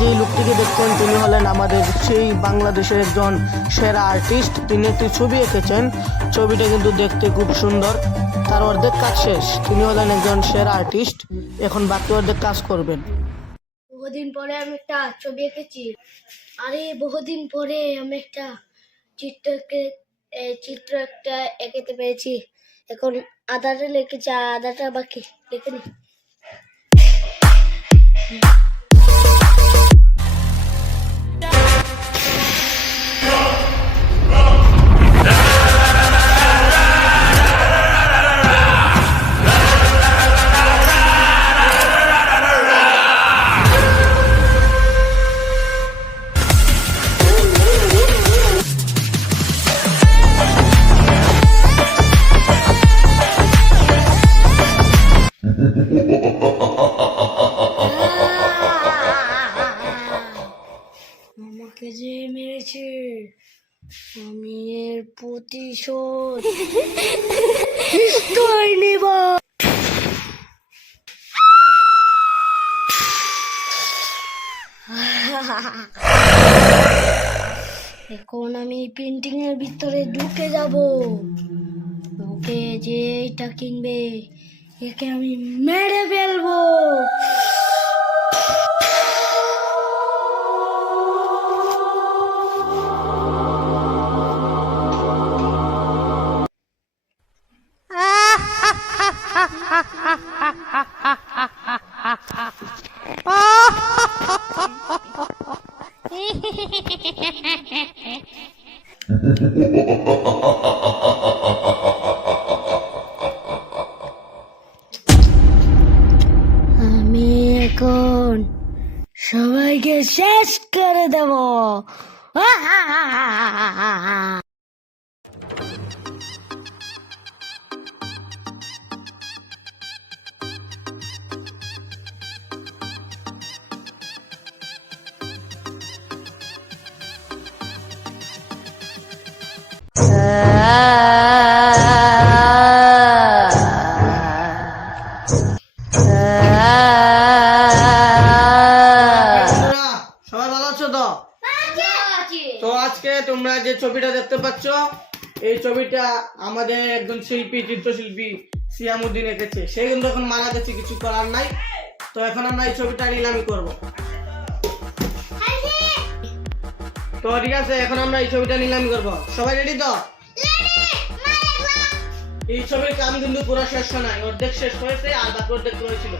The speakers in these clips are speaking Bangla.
যে লোকটিকে দেখছেন তিনি হলেন আমাদের সেই বাংলাদেশের একজন সেরা আর্টিস্ট। তিনি একটি ছবি এঁকেছেন, ছবিটা কিন্তু দেখতে খুব সুন্দর। তার অর্ধেক কাজ শেষ, তিনি হলেন একজন সেরা আর্টিস্ট, এখন বাকি অর্ধেক কাজ করবেন। বহুদিন পরে আমি একটা ছবি এঁকেছি। বহুদিন পরে আমি একটা চিত্র একটা এঁকেতে পেরেছি। এখন আধাটা লিখেছি, আধাটা বাকি লিখে নি। আমাকে যে মেরেছে, আমি এর প্রতিশোধ নিশ্চয় নেব। এখন আমি পেন্টিং এর ভিতরে ঢুকে যাব। ওকে যে এটা কিনবে একে আমি মেরে ফেলবো। আমি এখন সবাইকে শেষ করে দেব। সবাই ভালো আছো তো? তো আজকে তোমরা যে ছবিটা দেখতে পাচ্ছ, এই ছবিটা আমাদের একজন শিল্পী, চিত্রশিল্পী সিয়ামউদ্দিন এঁকেছে। সে কিন্তু এখন মারা গেছে, কিছু করার নাই। তো এখন আমরা এই ছবিটা নিলামি করব। তো ঠিক আছে, এখন আমরা এই ছবিটা নিলামি করব। সবাই রেডি তো? এই ছবির কাম কিন্তু পুরো শেষ নাই, অর্ধেক শেষ হয়েছে আর বাকি অর্ধেক রয়েছিল।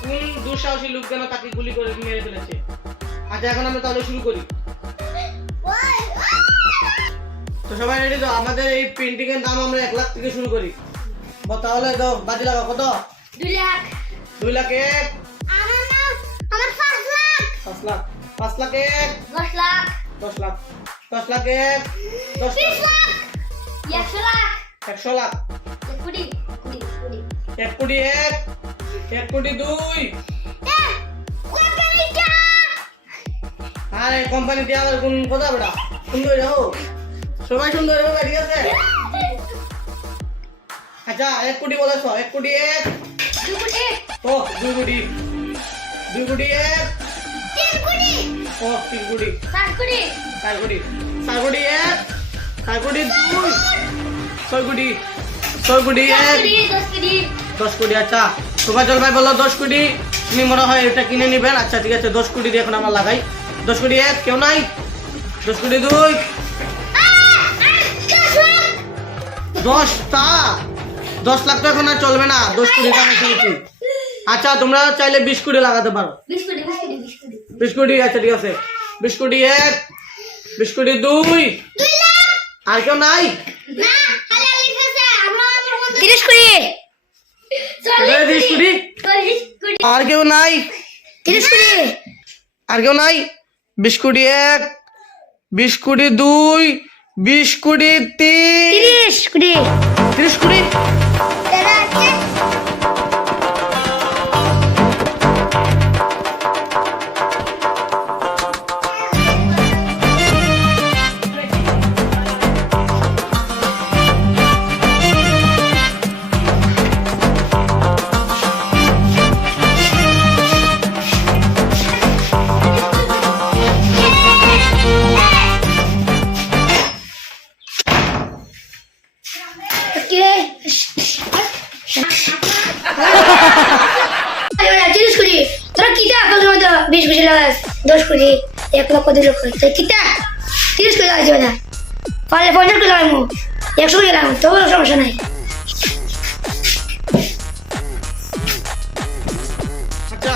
কোন দুঃসাহসী লোক যেন তাকে গুলি করে মেরে ফেলেছে। আচ্ছা, এখন আমরা তাহলে শুরু করি। তো সবাই রেডি তো? আমাদের এই পেন্টিং এর দাম আমরা 1 লাখ থেকে শুরু করি। তাহলে দাও, বাজি লাগাও। কত? 2 লাখ। 2 লাখ 1। আমার 5 লাখ। 5 লাখ। 5 লাখ 1। 10 লাখ। 10 লাখ। 10 লাখ 1। 10 লাখ। 100 লাখ। 100 লাখ। 1 কোটি। 1 কোটি 1। 1 কোটি 2। আরে কোম্পানি দিয়ে আবার কোন কথা বড়া? সুন্দর যাও, সবাই সুন্দর হবে, ঠিক আছে? আচ্ছা, 1 কোটি বলেছো? 1 কোটি 1। 2 কোটি। ও 2 কোটি। 2 কোটি 1। 3 কোটি। ও 3 কোটি। 4 কোটি। 4 কোটি। 4 কোটি 1। 4 কোটি 2। 6 কোটি। 6 কোটি 1। 10 কোটি। 10 কোটি। আচ্ছা, সুভাষল ভাই বললো 10 কোটি, তুমি মনে হয় এটা কিনে নিবেন। আচ্ছা ঠিক আছে, 10 কোটি দিয়ে এখন আমরা লাগাই। 10 কোটি 1, কেউ নাই? 10 কোটি 2। 10 টা 10 লাখ তো এখন আর চলবে না, 10 কোটি টাকা শুনছি। আচ্ছা তোমরা চাইলে বিস্কুটে লাগাতে পারো। বিস্কুটি, আচ্ছা ঠিক আছে। বিস্কুটি 1, বিস্কুটি 2, আর কেউ নাই? 30 কোটি। আর কেউ নাই? 30 কোটি। আর কেউ নাই? বিস্কুটি 1, বিস্কুটি 2, বিস্কুটি 3, 30 কোটি। 30 কোটি। তোরা কিতা 20 কোটি লাগাস, 10 কোটি, 1 লক্ষ 2 লক্ষ, তুই কিতা 30 কোটি লাগাইছি না, পারলে 50 কোটি লাগাইমু, 100 কোটি লাগাইমু, তবু সমস্যা নাই। আচ্ছা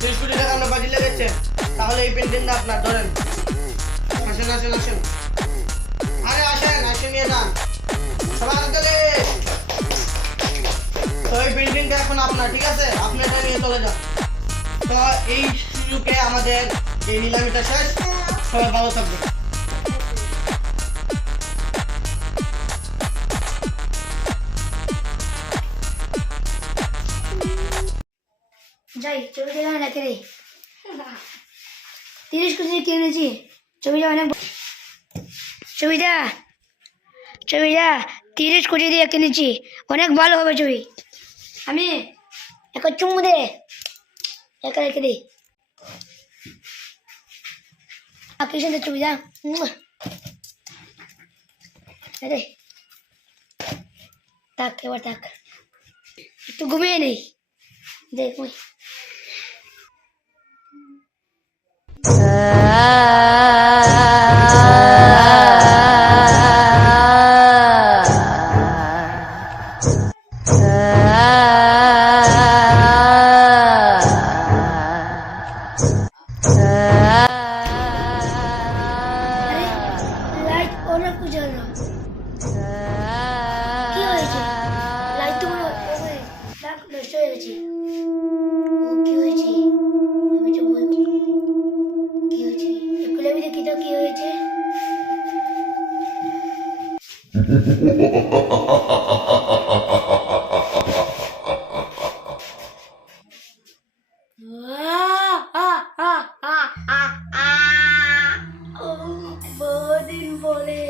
30 কোটি টাকা আমরা বাজি লেগেছেন, তাহলে এই পেন্টিংটা আপনার ধরেন। আসেন আসেন আসেন, আরে আসেন, আসেন নিয়ে যান সবাই তাহলে। তো এই পেন্টিংটা এখন আপনার, ঠিক আছে? আপনি এটা নিয়ে চলে যান। তো এই সুযোগে আমাদের এই নিলামিটা শেষ। সবাই ভালো থাকবেন। যাই ছবিটা রেখে রে, 30 কোটি কিনেছি ছবিটা, অনেক ছবিটা 30 কোটি দিয়ে কিনেছি, অনেক ভালো হবে ছবি। আমি একটা চুমু দে, একা রেখে দে। কি সুন্দর ছবিটা, থাক এবার থাক, একটু ঘুমিয়ে নেই, দেখ লাইট অনেক উজ্জ্বল, কি হয়েছে? লাইট তো নষ্ট হয়ে গেছে। ও কি হয়েছে? আমি তো বলছি কি হয়েছে, একটু লেবি দেখি তো কি হয়েছে। বহুদিন বলে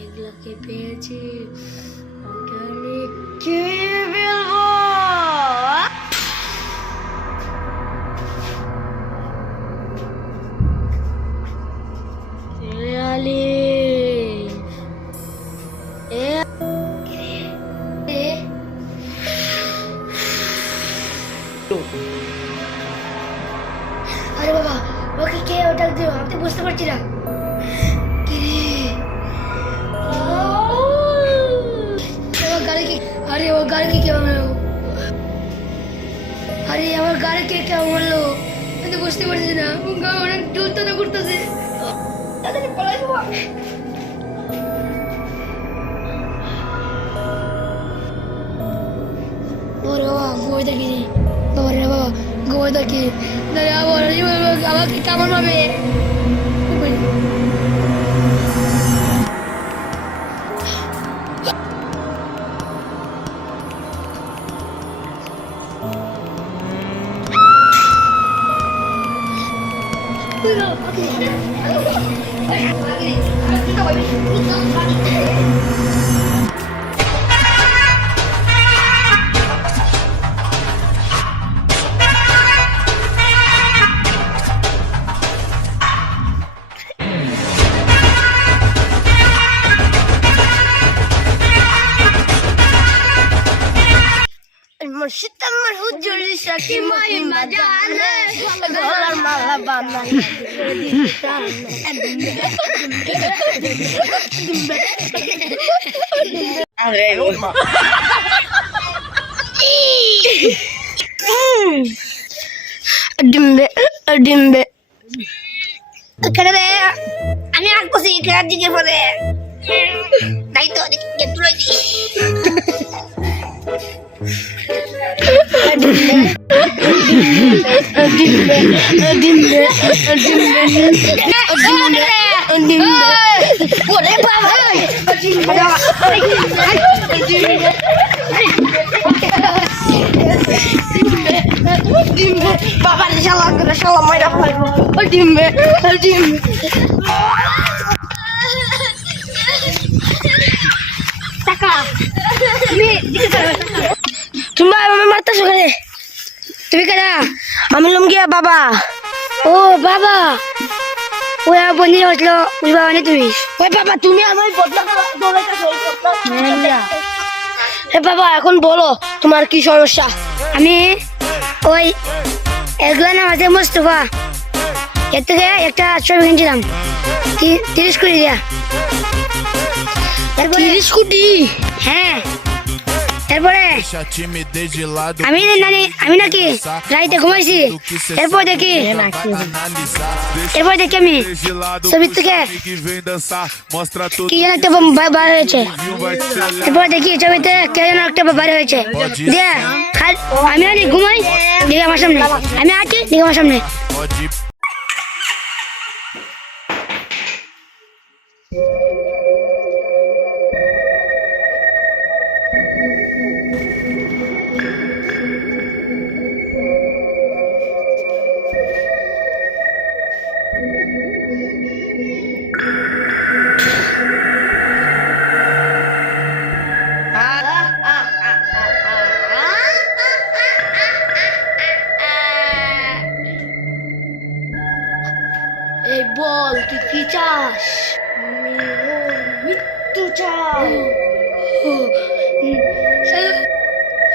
এগুলোকে পেয়েছি, ওকে আমি খেয়ে ফেলবো। আরে বাবা, ওকে কে ওটা দিও, আমি তো বুঝতে পারছি না। আরে ও গাড়ি কে মারলো, আরে আমার গাড়ি কে মারলো, আমি তো বুঝতে পারছি না। অনেক জোরটা না করতেছে, তাড়াতাড়ি পালাই বাবা। ওরে বাবা গোয় দেখি, বাবা রে বাবা গোয় দেখি, আমাকে কেমন ভাবে। মুর্শিদ আমার হুজুর সাকি মহিমা জানে, গলার মালা বানাই ডিম্বে ডিম্বে কেন রে আমি আর কসি খেলার দিকে পরে তাই তো একটু রই বাবা শালা মাইরা ফেলবো ডিম্বে ডিম্বে টাকা তুমি আমার মারতেছো কেন তুমি কেন আমি লুঙ্গিয়া বাবা ও বাবা ওই বন্ধু হচ্ছিল ওই বাবা নেই তুমি ওই বাবা তুমি আমার হে বাবা এখন বলো তোমার কি সমস্যা আমি ওই এগুলো না মাঝে মোস্তফা এর থেকে একটা ছবি কিনছিলাম 30 কোটি দিয়া 30 কোটি হ্যাঁ এরপরে আমি নাকি রাইতে ঘুমাইছি এরপর দেখি আমি ছবির থেকে কি যেন একটা বার হয়েছে এরপর দেখি ছবিতে কে যেন একটা বার হয়েছে দিয়ে আমি আনি ঘুমাই দেখি আমার সামনে আমি আছি দেখি আমার সামনে এই বল তুই কি চাস মৃত্যু চাই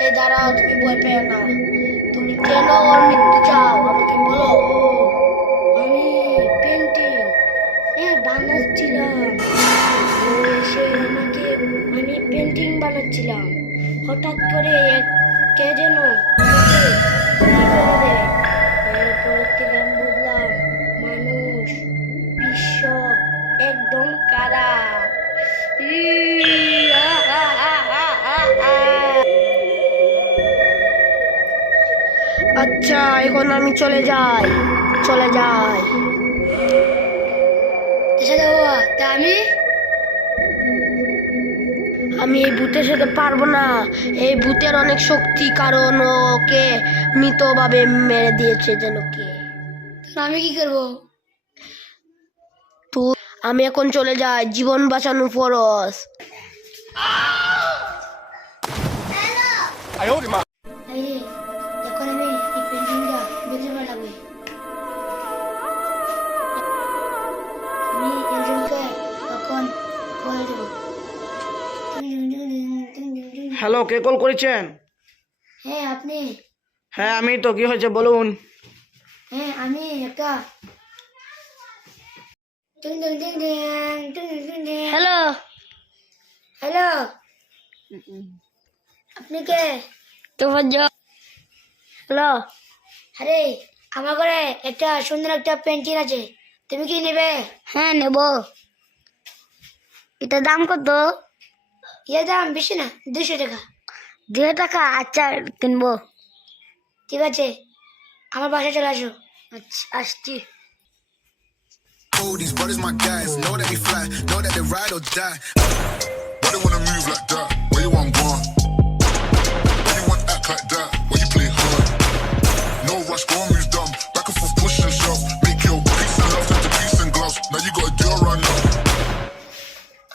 এই দাঁড়াও তুমি ভয় পেও না তুমি কেন ওর মৃত্যু চাও আমাকে বলো আমি পেন্টিং বানাচ্ছিলাম সে আমাকে আমি পেন্টিং বানাচ্ছিলাম হঠাৎ করে কে যেন এরপর থেকে আমি বুঝলাম মানুষ বিশ্ব একদম খারাপ আচ্ছা এখন আমি চলে যাই আমি এই ভূতের সাথে পারবো না এই ভূতের অনেক শক্তি কারণ ওকে মৃতভাবে মেরে দিয়েছে যেন কে আমি কি করবো তো আমি এখন চলে যাই জীবন বাঁচানো ফরজ এখন আমি এই পেন্টিংটা বেঁচে পাঠাবো আমি একজনকে তখন বলে দেবো হ্যালো কে কল করেছেন হ্যাঁ আপনি হ্যাঁ আমি তো কি হয়েছে বলুন হ্যাঁ আমি একটা হ্যালো হ্যালো আপনি কে তোমার হ্যালো আরে আমার ঘরে একটা সুন্দর একটা পেন্টিং আছে তুমি কি নেবে হ্যাঁ নেব এটা দাম কত এর দাম বেশি না 200 টাকা 200 টাকা আচ্ছা কিনবো ঠিক আছে আমার বাসায় চলে আসো আচ্ছা আসছি Oh, these brothers my guys, know that we fly, know that they ride or die. Why they wanna move like that? Where you want gone? Why you want act like that? Why you play hard? No rush, go on, move dumb. Back and forth, push and shove. Make your peace and love into peace and gloves. Now you gotta do it right now.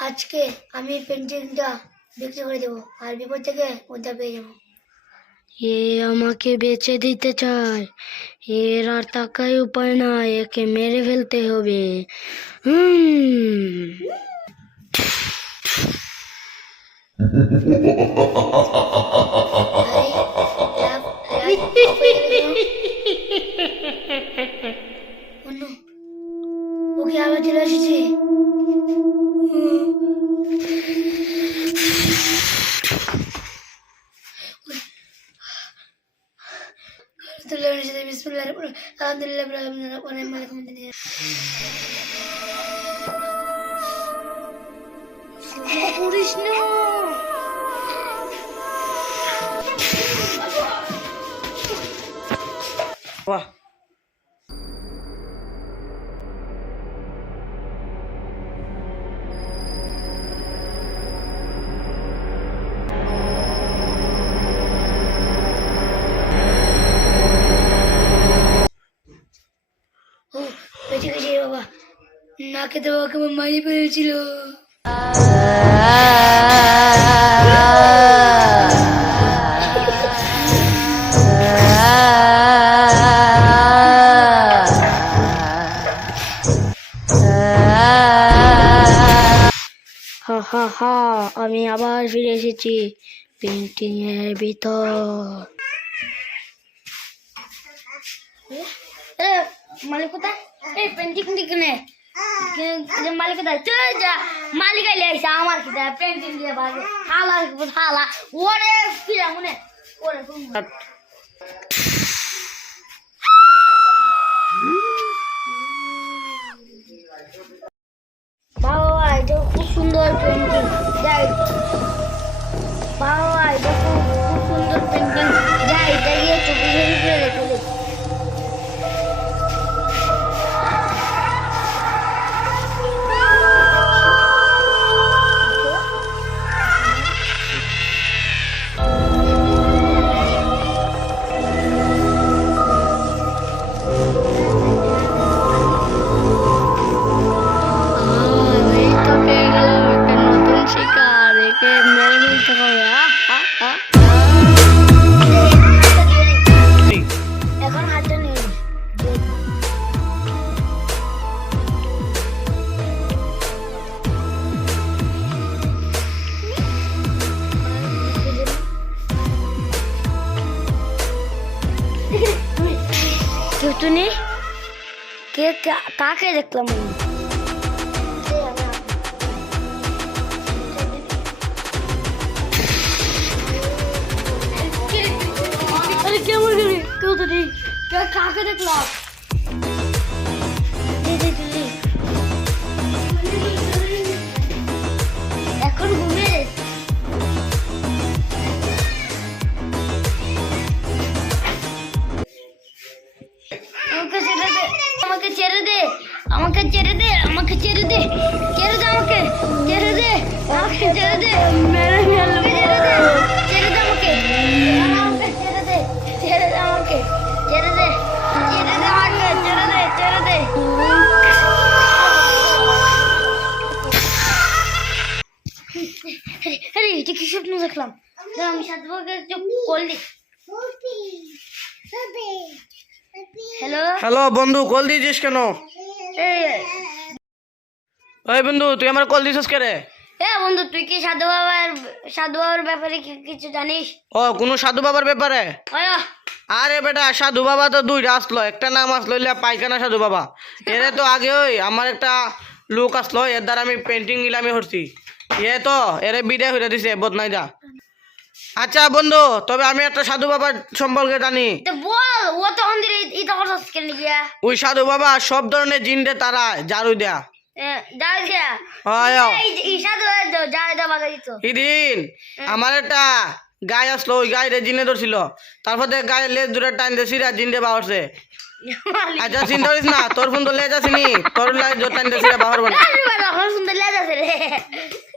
আজকে আমি পেন্টিংটা বিক্রি করে দেবো আর বিপদ থেকে উদ্ধার পেয়ে যাবো এ আমাকে বেচে দিতে চায় এর আর টাকায় উপায় না একে মেরে ফেলতে হবে ওকে আবার চলে এসেছি সাথে বিসমিল্লাহির রহমানির রহিম আলহামদুলিল্লাহি রাব্বিল আলামিন ওয়া মালিকিল ইয়াউমিদ্দিন কৃষ্ণ বাহ ও বেঁচে গেছি রে বাবা নাকে তো বাবাকে আমার মারি ফেলেছিল হা হা হা আমি আবার ফিরে এসেছি পেন্টিং এর ভিতর মালিক কোথায় এই পেন্টিং দিকে মালিক কোথায় চল যা মালিক আইলে আইসা আমার কি পেন্টিং দিয়ে ভাগে হালা হালা ওরে ফিরা মনে ওরে বাবা এটা খুব সুন্দর পেন্টিং যাই বাবা এটা খুব সুন্দর পেন্টিং যাই গিয়ে ছবি রেখে রেখে এখন হাতটা নিয়ে কেউ তো নেই কে কাকে দেখলাম কেমন কেউ তো নেই কাকে দেখলাম এখন ঘুমিয়ে আমাকে ছেড়ে দে আমাকে ছেড়ে দে আমাকে ছেড়ে দে ছেড়ে দে আমাকে ছেড়ে দে আমাকে ছেড়ে দে মেরে ফেলবো ছেড়ে দে আমাকে ছেড়ে দে ছেড়ে দে আমাকে ছেড়ে দে ছেড়ে দে আমাকে ছেড়ে দে ছেড়ে দে আরে এটা কি স্বপ্ন দেখলাম আমি সাধুবাবুকে কল দি হ্যালো হ্যালো বন্ধু কল দিয়েছিস কেন ওই বন্ধু তুই আমার কল দিছিস কে রে বন্ধু তুই কি সাধু বাবার ব্যাপারে কিছু জানিস ও কোনো সাধু বাবার ব্যাপারে আয়া আরে বেটা সাধু বাবা তো দুইটা আসলো একটা নাম আসলো পাইখানা সাধু বাবা এরে তো আগে ওই আমার একটা লোক আসলো এর দ্বারা আমি পেন্টিং নিলামি করছি এ তো এরে বিদায় হয়ে দিছে বদনাই দা আচ্ছা বন্ধু তবে আমি একটা সাধু বাবার সম্পর্কে জানি তো বল ও তো মন্দিরে ইটা করছস কেন গিয়া ওই সাধু বাবা সব ধরনের জিনরে তারা জারু দেয়া যাই গিয়া হয় এই সাধু যাই দা বাগা দিত এদিন আমার একটা গায়ে আসলো ওই গায়ে জিনে ধরছিল তারপর দেখ গায়ে লেজ দূরে টাইম দিয়ে সিরা জিনরে বাহরছে আচ্ছা চিন্তা করিস না তোর ফোন তো লেজ আসিনি তোর লেজ টাইম দিয়ে সিরা বাহর বানা সুন্দর লাগে রে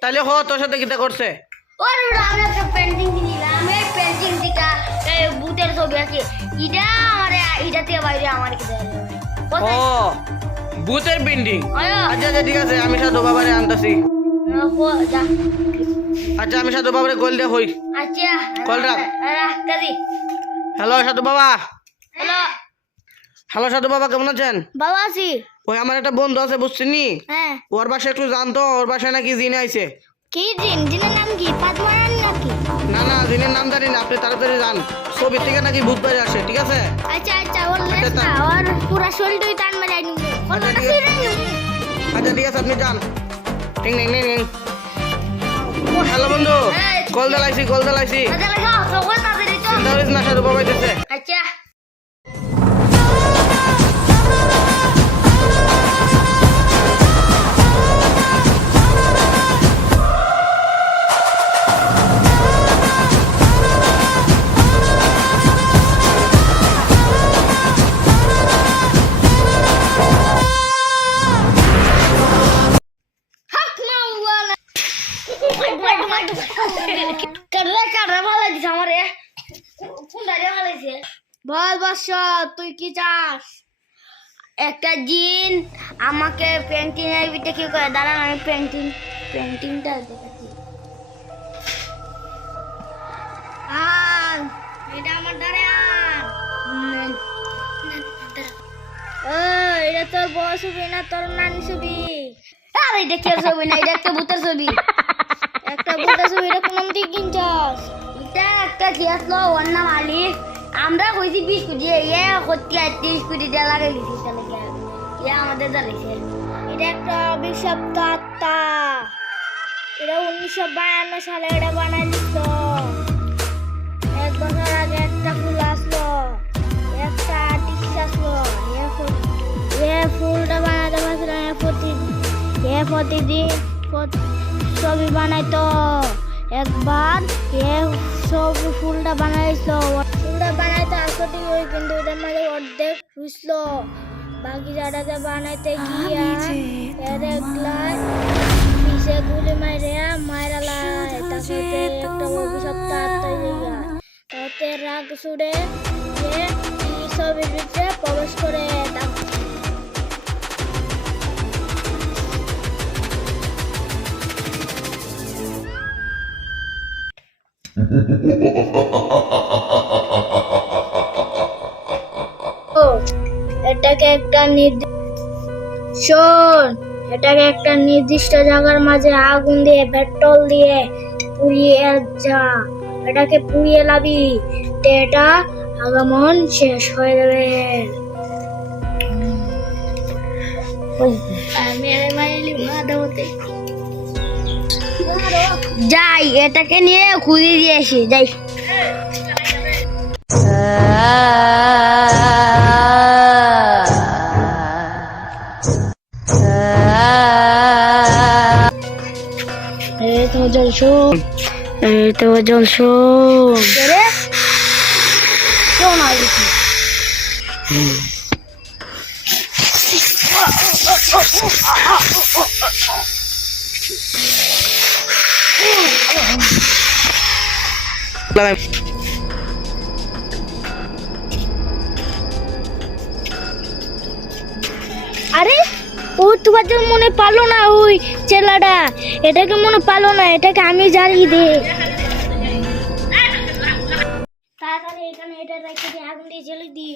তাহলে হ তোর সাথে কিটা করছে ওরে আমি একটা পেন্টিং কিনলাম এই পেন্টিং দিকা এই ভূতের ছবি আছে ইটা আমারে ইটাতে বাইরে আমার কি দেয় ও ভূতের পেন্টিং আচ্ছা আচ্ছা ঠিক আছে আমি সাধু বাবারে আনতাছি যা আচ্ছা আমি সাধু বাবারে কল দে হই আচ্ছা কল রাখ রাখতাছি হ্যালো সাধু বাবা হ্যালো হ্যালো সাধু বাবা কেমন আছেন ভালো আছি ওই আমার একটা বন্ধু আছে বুঝছিনি হ্যাঁ ওর বাসায় একটু জানতো ওর বাসায় নাকি জিনে আইছে কি জিনের নাম কি পাতমারান নাকি না না জিনের নাম জানি না আপনি তাড়াতাড়ি যান ছবি থেকে নাকি ভূত বাইরে আসে ঠিক আছে আচ্ছা আচ্ছা ওর লেজ না ওর পুরো শরীরটাই টান মারে আইনি আচ্ছা ঠিক আছে আপনি যান টিং টিং টিং টিং হ্যালো বন্ধু কল দালাইছি আচ্ছা লাগা সবাই তাড়াতাড়ি চল চিন্তা করিস না সাধু বাবা আইতেছে আচ্ছা বৎস, তুই কি চাস? একটা জিন আমাকে পেন্টিং এর ভিতরে কি করে, দাঁড়ান আমি পেন্টিংটা দেখাচ্ছি। এটা আমার দাঁড়ান। এটা তোর বড় ছবি না তোর নানি ছবি? আরে এটা কি ছবি না, এটা একটা ভূতের ছবি। একটা ভূতের ছবি, এটা কোন দিকে কিনছস? এটা একটা কি আসলো, ওর নাম আলী। আমরা কইছি 20 কোটি, করতে 30 কোটি টাকা লাগাই দিছি। তাহলে আমাদের দাঁড়াইছে। এটা একটা অভিশপ্ত আত্মা। এটা 1952 সালে এটা বানাইছিল। 1 বছর আগে একটা ফুল আসলো, একটা আর্টিস্ট আসলো। ফুলটা বানাতে পারছিল প্রতিদিন ছবি বানাইতো। একবার সব ফুলটা বানাইছিল। ফুলটা বানাইতে 8 দিন ওই, কিন্তু ওটার মাঝে অর্ধেক বুঝলো। বাকি জায়গাতে বানাইতে গিয়া একলাই পিছে গুলি মাইরা লাই। তারপরে একটা অভিশপ্ত আত্মা হইয়া তাতে রাগ সুরে গিয়ে ছবির ভিতরে প্রবেশ করে। এটাকে একটা নির্দিষ্ট জায়গার মাঝে আগুন দিয়ে পেট্রোল দিয়ে পুড়িয়ে যা, এটাকে পুড়িয়ে লাবি, এটা আগমন শেষ হয়ে যাবে। যাই এটাকে নিয়ে খুঁজে দিয়ে আসি, যাই। জলসো কেউ না দেখি। আরে ও তোমার জন্য মনে পালো না, ওই ছেলেটা এটাকে মনে পালো না, এটাকে আমি জ্বালিয়ে দে। তাড়াতাড়ি এখানে এটা রেখে দিয়ে আগুন দিয়ে জ্বালিয়ে দি।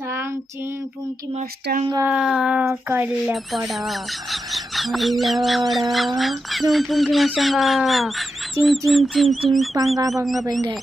চাং চিং পুঙ্কি মাস্টাঙ্গা কাল্লা পড়া হাল্লাড়া পুঙ্কি মাস্টাঙ্গা চিং চিং চিং চিং পাঙ্গা পাঙ্গা পেঙ্গে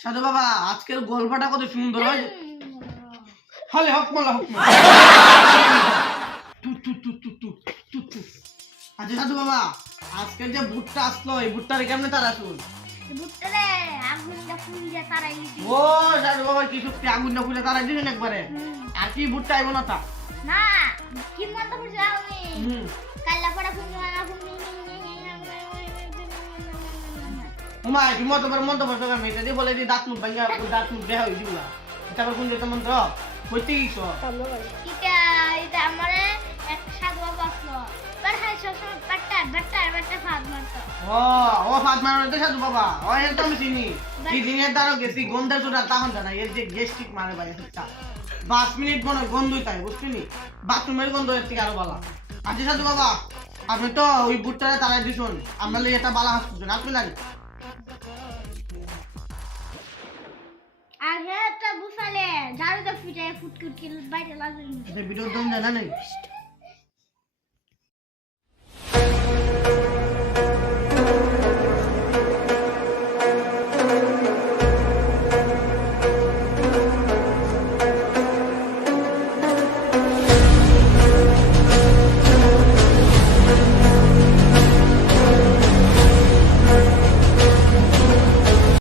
সাধু বাবা, আজকের গল্পটা কত সুন্দর হয়। হলে হকমলা হকমলা। আচ্ছা সাধু বাবা, আজকের যে ভুট্টা আসলো, এই ভুট্টার কেমনে তারা শুন? ও সাধু বাবা, কি সত্যি আগুনটা ফুলে তারা দিলেন একবারে? আর কি ভুট্টা আইব না তা? না কি মন্দ করছে আমি কাল্লা পড়া উমায় তুমি তোমার মন্ত্র বসো কেন? এটা দিয়ে বলে দি দাঁত মুখ ভাঙ্গা, দাঁত মুখ দেহ হয়ে দিবলা। এটা কোন যেটা মন্ত্র কইতে গেছো? এটা আমারে এক সাধু বাবা আসলো, তার হাই সবসময় বাট্টা ফাঁদ মারতো। ও ফাঁদ মারতে সাধু বাবা, ও এর তো আমি চিনি। কি দিনের দ্বারা গেছি গন্ধের চোটা তখন জানা, এর যে গ্যাস্ট্রিক মারে ভাই একটা 5 মিনিট মনে গন্ধই তাই বুঝছিনি, বাথরুমের গন্ধ এর থেকে আরো বালা। আচ্ছা সাধু বাবা, আপনি তো ওই বুটটারে তারাই দিছুন, আমরা লই এটা বালা হাসতেছেন, আপনি লাগে আগে একটা বুফালে ঝাড়ুতে ফুটে ফুটকুট বাইরে লাগবে। ভিডিও দম জানা নেই।